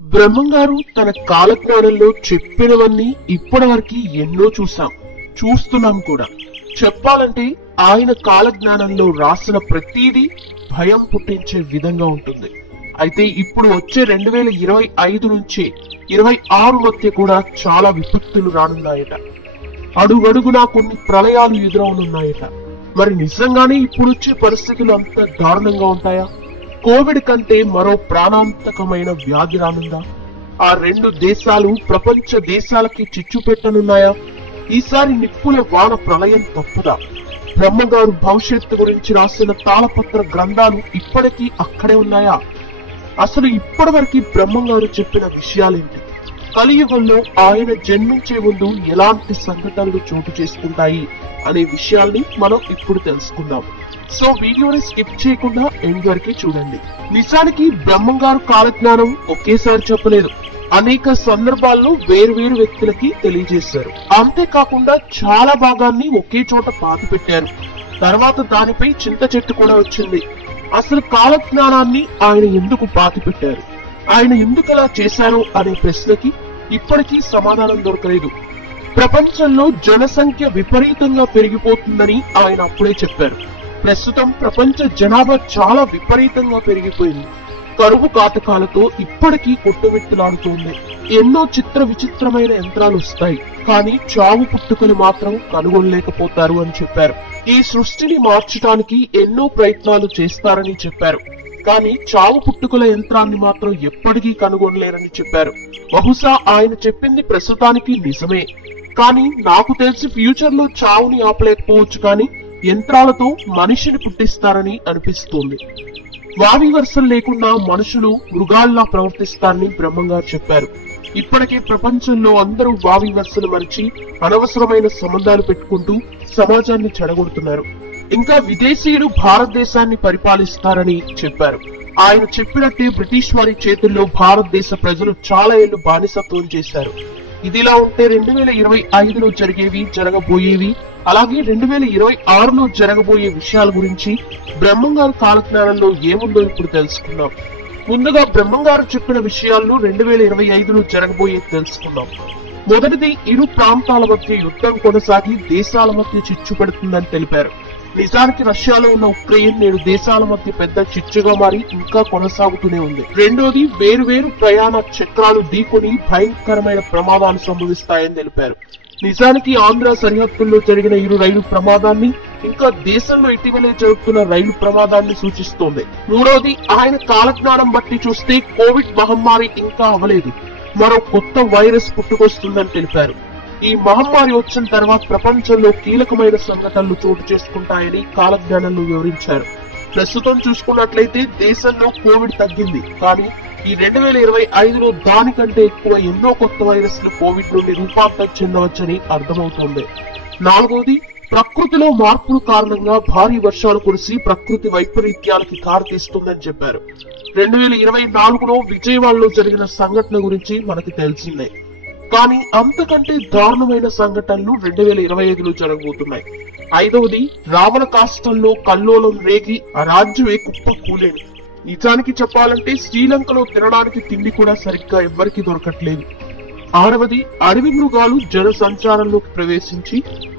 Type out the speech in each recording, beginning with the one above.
బ్రహ్మంగారు తన కాలజ్ఞానంలో చెప్పినవన్నీ ఇప్పటివరకు ఎన్నో చూస్తున్నాం కూడా. చెప్పాలంటే ఆయన కాలజ్ఞానంలో రాసిన ప్రతిదీ భయం పుట్టించే విధంగా ఉంటుంది. అయితే ఇప్పుడు వచ్చే 2025 నుంచి 26 మధ్య కూడా చాలా విపత్తులు రానున్నాయట. అడుగడుగునా కొన్ని ప్రళయాలు ఎదురవనున్నాయట. మరి నిజంగానే ఇప్పుడు వచ్చే పరిస్థితులు అంత దారుణంగా ఉంటాయా? కోవిడ్ కంటే మరో ప్రాణాంతకమైన వ్యాధి రానుందా? ఆ రెండు దేశాలు ప్రపంచ దేశాలకి చిచ్చు పెట్టనున్నాయా? ఈసారి నిప్పుల వాన ప్రళయం తప్పుదా? బ్రహ్మగారు భవిష్యత్తు గురించి రాసిన తాళపత్ర గ్రంథాలు ఇప్పటికీ అక్కడే ఉన్నాయా? అసలు ఇప్పటి వరకు బ్రహ్మంగారు చెప్పిన విషయాలేంటి? కలియుగంలో ఆయన జన్మించే ముందు ఎలాంటి సంఘటనలు చోటు చేసుకుంటాయి అనే విషయాల్ని మనం ఇప్పుడు తెలుసుకుందాం. సో వీడియోని స్కిప్ చేయకుండా ఎండ్ వరకు చూడండి. నిజానికి బ్రహ్మంగారు కాలజ్ఞానం ఒకేసారి చెప్పలేదు, అనేక సందర్భాల్లో వేరు వ్యక్తులకి తెలియజేశారు. అంతేకాకుండా చాలా భాగాన్ని ఒకే చోట పాతి పెట్టారు. తర్వాత దానిపై చింత చెట్టు కూడా వచ్చింది. అసలు కాలజ్ఞానాన్ని ఆయన ఎందుకు పాతి పెట్టారు, ఆయన ఎందుకు అలా చేశారు అనే ప్రశ్నకి ఇప్పటికీ సమాధానం దొరకలేదు. ప్రపంచంలో జనసంఖ్య విపరీతంగా పెరిగిపోతుందని ఆయన అప్పుడే చెప్పారు. ప్రస్తుతం ప్రపంచ జనాభా చాలా విపరీతంగా పెరిగిపోయింది. కరువు కాటకాలతో ఇప్పటికీ కొట్టుమిట్టులాడుతుంది. ఎన్నో విచిత్రమైన యంత్రాలు వస్తాయి, కానీ చావు పుట్టుకలు మాత్రం కనుగొనలేకపోతారు అని చెప్పారు. ఈ సృష్టిని మార్చడానికి ఎన్నో ప్రయత్నాలు చేస్తారని చెప్పారు, కానీ చావు పుట్టుకల యంత్రాన్ని మాత్రం ఎప్పటికీ కనుగొనలేరని చెప్పారు. బహుశా ఆయన చెప్పింది ప్రస్తుతానికి నిజమే, కానీ నాకు తెలిసి ఫ్యూచర్ లో చావుని ఆపలేకపోవచ్చు, కానీ యంత్రాలతో మనిషిని పుట్టిస్తారని అనిపిస్తుంది. వావి వరుసలు లేకుండా మనుషులు మృగాల్లా ప్రవర్తిస్తారని బ్రహ్మంగారు చెప్పారు. ఇప్పటికే ప్రపంచంలో అందరూ వావి వరుసలు మరిచి అనవసరమైన సంబంధాలు పెట్టుకుంటూ సమాజాన్ని చెడగొడుతున్నారు. ఇంకా విదేశీయులు భారతదేశాన్ని పరిపాలిస్తారని చెప్పారు. ఆయన చెప్పినట్టే బ్రిటిష్ వారి చేతుల్లో భారతదేశ ప్రజలు చాలా ఏళ్లు బానిసత్వం చేశారు. ఇదిలా ఉంటే 2025లో జరగబోయేవి, అలాగే 2026లో జరగబోయే విషయాల గురించి బ్రహ్మంగారు కాలజ్ఞానంలో ఏముందో ఇప్పుడు తెలుసుకుందాం. ముందుగా బ్రహ్మంగారు చెప్పిన విషయాల్లో 2025లో జరగబోయే తెలుసుకుందాం. మొదటిది, ఇరు ప్రాంతాల మధ్య యుద్ధం కొనసాగి దేశాల మధ్య చిచ్చు పెడుతుందని తెలిపారు. నిజానికి రష్యాలో ఉన్న ఉక్రెయిన్ నేడు దేశాల మధ్య పెద్ద చిచ్చుగా మారి ఇంకా కొనసాగుతూనే ఉంది. రెండోది, వేరు ప్రయాణ చక్రాలు ఢీకొని భయంకరమైన ప్రమాదాలు సంభవిస్తాయని తెలిపారు. నిజానికి ఆంధ్ర సరిహద్దుల్లో జరిగిన ఇరు రైలు ప్రమాదాన్ని, ఇంకా దేశంలో ఇటీవలే జరుగుతున్న రైలు ప్రమాదాన్ని సూచిస్తోంది. మూడోది, ఆయన కాలజ్ఞానం బట్టి చూస్తే కోవిడ్ మహమ్మారి ఇంకా అవలేదు, మరో కొత్త వైరస్ పుట్టుకొస్తుందని తెలిపారు. ఈ మహమ్మారి వచ్చిన తర్వాత ప్రపంచంలో కీలకమైన సంఘటనలు చోటు చేసుకుంటాయని కాలజ్ఞానంలో వివరించారు. ప్రస్తుతం చూసుకున్నట్లయితే దేశంలో కోవిడ్ తగ్గింది, కానీ ఈ 2025లో దానికంటే ఎక్కువ ఎన్నో కొత్త వైరస్లు కోవిడ్ నుండి రూపాంతరం చెందవచ్చని అర్థమవుతోంది. నాలుగోది, ప్రకృతిలో మార్పుల కారణంగా భారీ వర్షాలు కురిసి ప్రకృతి వైపరీత్యాలకి దారితీస్తుందని చెప్పారు. 2024లో విజయవాడలో జరిగిన సంఘటన గురించి మనకు తెలిసిందే, కానీ అంతకంటే దారుణమైన సంఘటనలు 2025లో జరగబోతున్నాయి. ఐదవది, రావణ కాష్టంలో కల్లోలం రేగి ఆ రాజ్యమే కుప్ప కూలేని. నిజానికి చెప్పాలంటే శ్రీలంకలో తినడానికి తిండి కూడా సరిగ్గా ఎవ్వరికి దొరకట్లేదు. ఆరవది, అడవి మృగాలు జన సంచారంలోకి ప్రవేశించి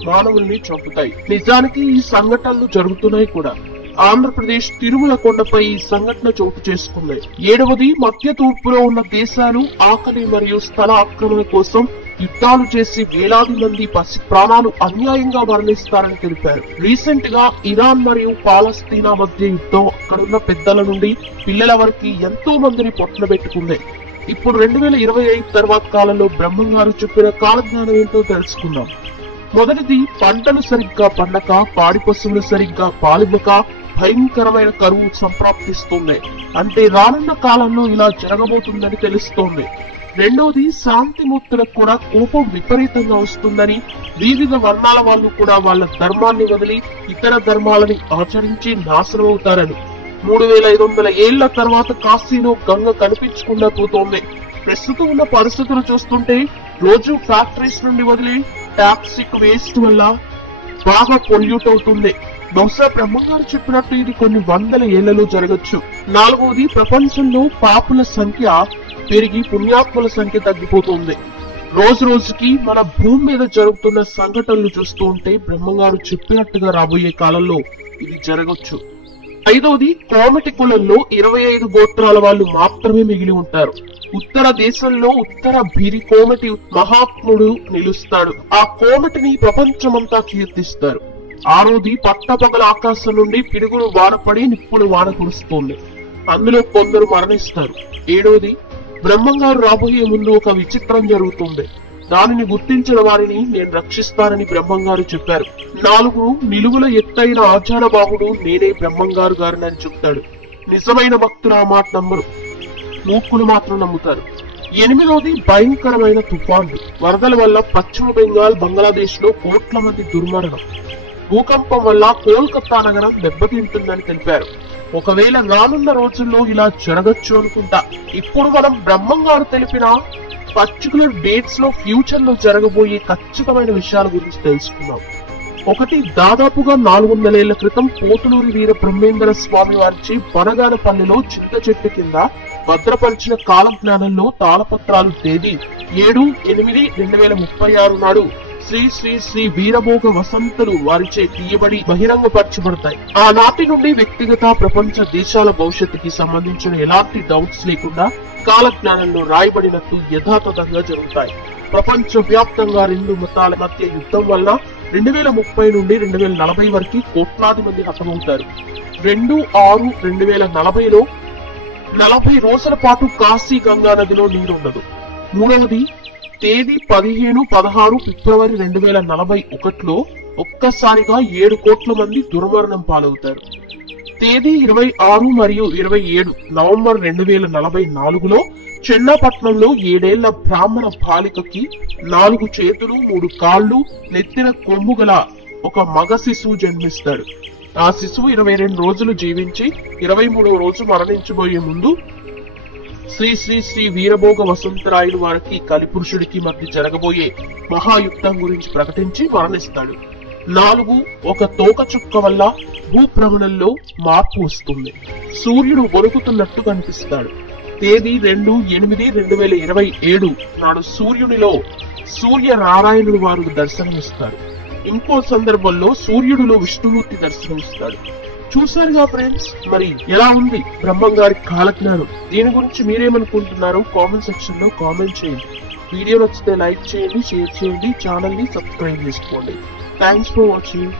మానవుల్ని చంపుతాయి. నిజానికి ఈ సంఘటనలు జరుగుతున్నాయి కూడా. ఆంధ్రప్రదేశ్ తిరుమల కొండపై ఈ సంఘటన చోటు చేసుకుంది. ఏడవది, మధ్య తూర్పులో ఉన్న దేశాలు ఆకలి మరియు స్థల ఆక్రమణ కోసం యుద్ధాలు చేసి వేలాది మంది పసి ప్రాణాలు అన్యాయంగా మరణిస్తారని తెలిపారు. రీసెంట్ గా ఇరాన్ మరియు పాలస్తీనా మధ్య యుద్ధం అక్కడున్న పెద్దల నుండి పిల్లల వరకు ఎంతో మందిని పొట్టనబెట్టుకుంది. ఇప్పుడు 2025 తర్వాత కాలంలో బ్రహ్మంగారు చెప్పిన కాలజ్ఞానం ఏంటో తెలుసుకుందాం. మొదటిది, పంటలు సరిగ్గా పండక, పాడి పశువులు సరిగ్గా పాలివ్వక భయంకరమైన కరువు సంప్రాప్తిస్తుంది. అంటే రానున్న కాలంలో ఇలా జరగబోతుందని తెలుస్తోంది. రెండోది, శాంతిమూర్తులకు కూడా కోపం విపరీతంగా వస్తుందని, వివిధ వర్ణాల వాళ్ళు కూడా వాళ్ళ ధర్మాన్ని వదిలి ఇతర ధర్మాలని ఆచరించి నాశనం అవుతారని. 3500 ఏళ్ల తర్వాత కాశీలో గంగ కనిపించకుండా పోతోంది. ప్రస్తుతం ఉన్న పరిస్థితులు చూస్తుంటే రోజు ఫ్యాక్టరీస్ నుండి వదిలి టాక్సిక్ వేస్ట్ వల్ల బాగా పొల్యూట్ అవుతుంది. బహుశా బ్రహ్మంగారు చెప్పినట్టు ఇది కొన్ని వందల ఏళ్లలో జరగచ్చు. నాలుగోది, ప్రపంచంలో పాపుల సంఖ్య పెరిగి పుణ్యాత్ముల సంఖ్య తగ్గిపోతుంది. రోజు రోజుకి మన భూమి మీద జరుగుతున్న సంఘటనలు చూస్తూ ఉంటే బ్రహ్మంగారు చెప్పినట్టుగా రాబోయే కాలంలో ఇది జరగచ్చు. 5వది, కోమటి కులంలో 25 గోత్రాల వాళ్ళు మాత్రమే మిగిలి ఉంటారు. ఉత్తర దేశంలో ఉత్తర భిరి కోమటి మహాత్ముడు నిలుస్తాడు. ఆ కోమటిని ప్రపంచమంతా కీర్తిస్తారు. 6వది, పట్టపగల ఆకాశం నుండి పిడుగులు వానపడి నిప్పులు వాన కురుస్తుంది. అందులో కొందరు మరణిస్తారు. 7వది, బ్రహ్మంగారు రాబోయే ముందు ఒక విచిత్రం జరుగుతుంది. దానిని గుర్తించిన వారిని నేను రక్షిస్తానని బ్రహ్మంగారు చెప్పారు. 4, నిలువుల ఎత్తైన ఆచారబాహుడు నేనే బ్రహ్మంగారు గారిని చెప్తాడు. నిజమైన భక్తులు ఆ మాట నమ్మరు, మూర్ఖులు మాత్రం నమ్ముతారు. 8వది, భయంకరమైన తుఫాన్లు, వరదల వల్ల పశ్చిమ బెంగాల్, బంగ్లాదేశ్ లో కోట్ల మంది దుర్మరణం. భూకంపం వల్ల కోల్కతా నగరం దెబ్బతింటుందని తెలిపారు. ఒకవేళ రానున్న రోజుల్లో ఇలా జరగచ్చు అనుకుంటా. ఇప్పుడు మనం బ్రహ్మంగారు తెలిపిన పర్టికులర్ డేట్స్ లో ఫ్యూచర్ లో జరగబోయే ఖచ్చితమైన విషయాల గురించి తెలుసుకున్నాం. 1, దాదాపుగా 400 ఏళ్ల క్రితం పోతులూరి వీర బ్రహ్మేంద్ర స్వామి వారిచే బనగానపల్లిలో చింత చెట్టు కింద భద్రపరిచిన కాలజ్ఞానంలో తాళపత్రాలు తేదీ 7/8/2036 నాడు శ్రీ శ్రీ శ్రీ వీరభోగ వసంతలు వారిచే తీయబడి బహిరంగపరచబడతాయి. ఆనాటి నుండి వ్యక్తిగత, ప్రపంచ, దేశాల భవిష్యత్తుకి సంబంధించిన ఎలాంటి డౌట్స్ లేకుండా కాలజ్ఞానంలో రాయబడినట్టు యథాతథంగా జరుగుతాయి. ప్రపంచ వ్యాప్తంగా 2 మతాల మధ్య యుద్ధం వల్ల 2030 నుండి 2040 వరకు కోట్లాది మంది హతమవుతారు. 2/6/2040లో 40 రోజుల పాటు కాశీ గంగా నదిలో నీరుండదు. 3వది, తేదీ 15-16 ఫిబ్రవరి 2041లో ఒక్కసారిగా 7 కోట్ల మంది దుర్మరణం పాలవుతారు. తేదీ 26 మరియు 27 నవంబర్ 2044లో చెన్నపట్నంలో 7 ఏళ్ల బ్రాహ్మణ బాలికకి 4 చేతులు, 3 కాళ్లు, నెత్తిన కొమ్ము గల ఒక మగ శిశువు జన్మిస్తాడు. ఆ శిశువు 22 రోజులు జీవించి 23వ రోజు మరణించబోయే ముందు శ్రీ శ్రీ శ్రీ వీరభోగ వసంతరాయుడు వారికి కలిపురుషుడికి మధ్య జరగబోయే మహాయుద్ధం గురించి ప్రకటించి మరణిస్తాడు. 4, ఒక తోక చుక్క వల్ల భూభ్రమణంలో మార్పు వస్తుంది. సూర్యుడు వణుకుతున్నట్టు కనిపిస్తాడు. తేదీ 2/8/2027 నాడు సూర్యునిలో సూర్య నారాయణుడు వారు దర్శనమిస్తారు. ఇంకో సందర్భంలో సూర్యుడిలో విష్ణుమూర్తి దర్శనమిస్తాడు. చూసారుగా ఫ్రెండ్స్, మరి ఎలా ఉంది బ్రహ్మంగారి కాలజ్ఞానం? దీని గురించి మీరేమనుకుంటున్నారో కామెంట్ సెక్షన్ లో కామెంట్ చేయండి. వీడియో నచ్చితే లైక్ చేయండి, షేర్ చేయండి, ఛానల్ ని సబ్స్క్రైబ్ చేసుకోండి. Thanks for watching.